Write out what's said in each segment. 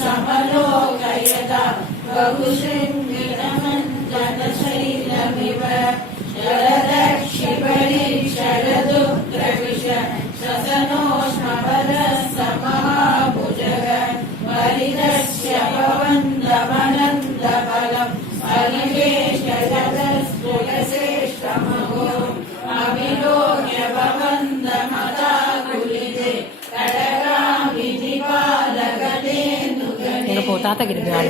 समलोकयता बहुशृङ्गनमञ्जनशैलमिव जलदक्षिपरि शरदुग्रविश शसनोष्मपरसमहाभुजग परिदस्य पवन्दमनन्दबलम् अनिकेशजगस्फुटश्रेष्ठमहो अविलोक्य पवन्दमताकुलिते Pero potata gitu kan.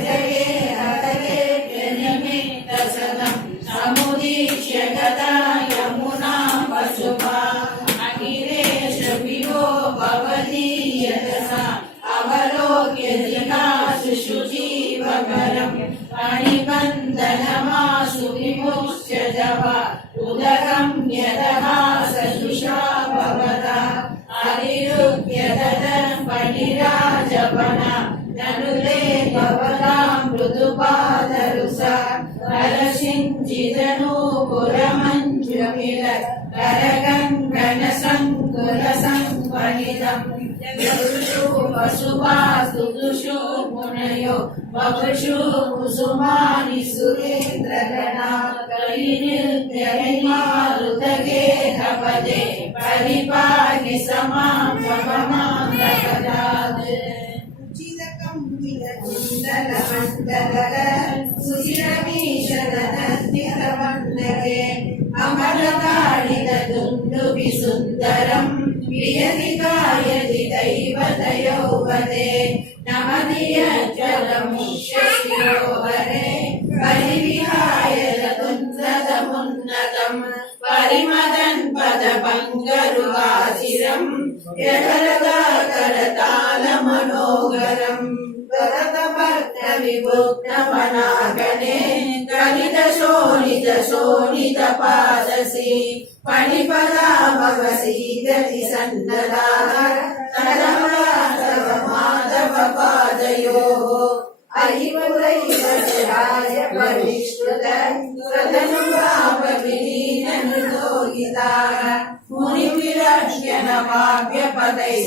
ननुले भवतां मृदुपादरुसा नरसिञ्चिदनूपुरमञ्जुमिल करगङ्गनसङ्कुलसङ्पणितम् यदुषु वसुवास्तुषु मुनयो वपुषु कुसुमानि सुरेन्द्रगणा कलिनिर्गणिमारुतगेहपदे परिपाहि समां पवमान्दकदात् सुशिरमीशदनस्थितमण्डले अमरताडितदुन्दुभि सुन्दरम् प्रियतिकायति दैवतयौवदे नमदियज्जलमुष्यशिरोहरे परिविहाय रतुन्द्रदमुन्नतम् परिमदन् पदपङ्गरुहासिरम् यहरगाकरतालमनोगरम् विभुग्नमनागणे कलितशोणितपादसी पणिपदामवसीदति सन्नदाः तदमाधवपादयोः अयिमुरैवशराय परिष्कृत सदनुभावविलीननुलोहिताः मुनिविरक्ष्य नमाभ्य पदैः